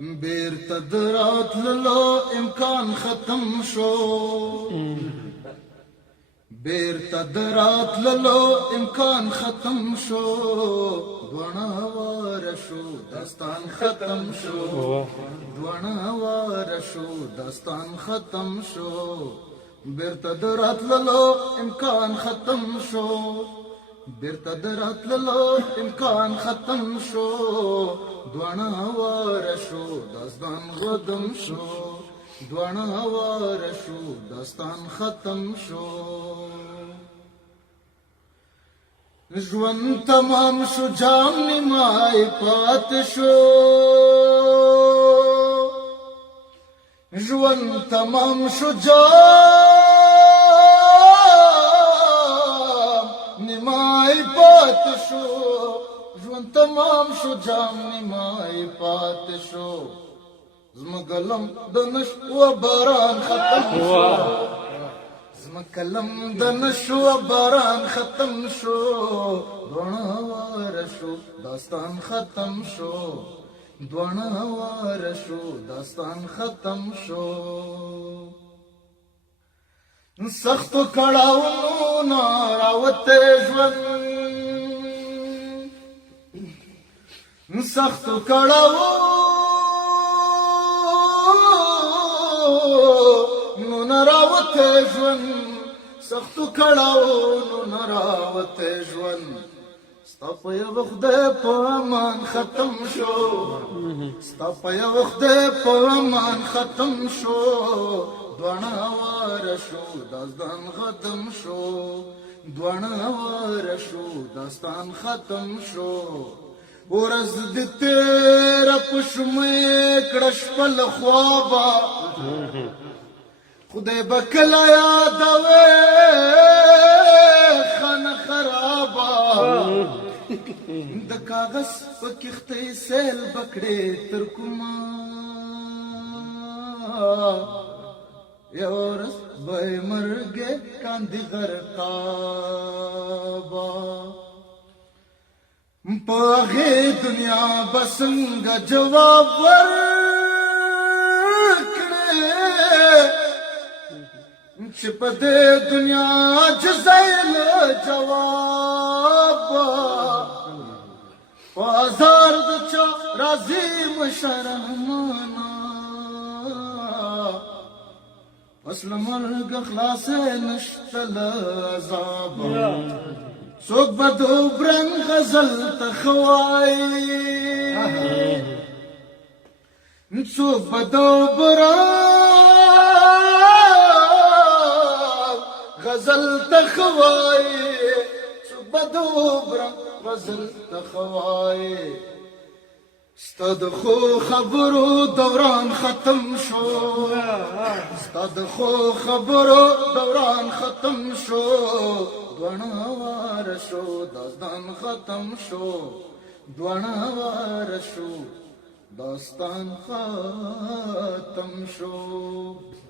بیرته د راتللو امکان ختم شو بیرته د راتللو امکان ختم شو دوانه واره شو داستان ختم شو دوانه واره شو داستان ختم شو بیرته د راتللو امکان ختم شو بیرته د راتللو امکان ختم شو دوانه واره شو داستان ختم شو دوانه واره شو داستان ختم شو ژوند تمام شو جام نیمای پات شو ژوند تمام شو جام نیمای پات شو ژوند تمام شو جام نیمای پات شو زمکلم د نشو باران ختم شو زمکلم د نشو باران ختم شو دوانه واره شو داستان ختم شو دوانه واره شو داستان ختم شو سختو کړاوونو راوته ژوند سختو کړاوونو نراوته ژوند سختو کړاوونو نراوته ژوند ستا په یو خدای په امان ختم شو ستا په یو خدای په امان ختم شو دوانه واره شو داستان ختم شو دوانه واره شو داستان ختم شو ورځ د تیره په شمې کړه شپه له خوابه خدای به کله یادوې خانه خرابه د کاغذ په کښتۍ سیل بکړې تر کومه یو ورځ به یې مرګې کاندي غرقابه په هغې دنیا به څنګه جواب ورکړې چې په دې دنیا عاجزی له جوابه په ازار د چا راځي مشرمانه پس له مرګه خلاصې نشته له عذابه څوک به دوبرنګ غزل ته ښه وایي څوک به دوبرنګ غزل ته ښه وایي څوک به دوبرنګ غزل ته ښه وایي ستا د ښو خبرو دوران ختم شو ستا د ښو خبرو دوران ختم شو دوانه واره شو داستان ختم شو دوانه واره شو داستان ختم شو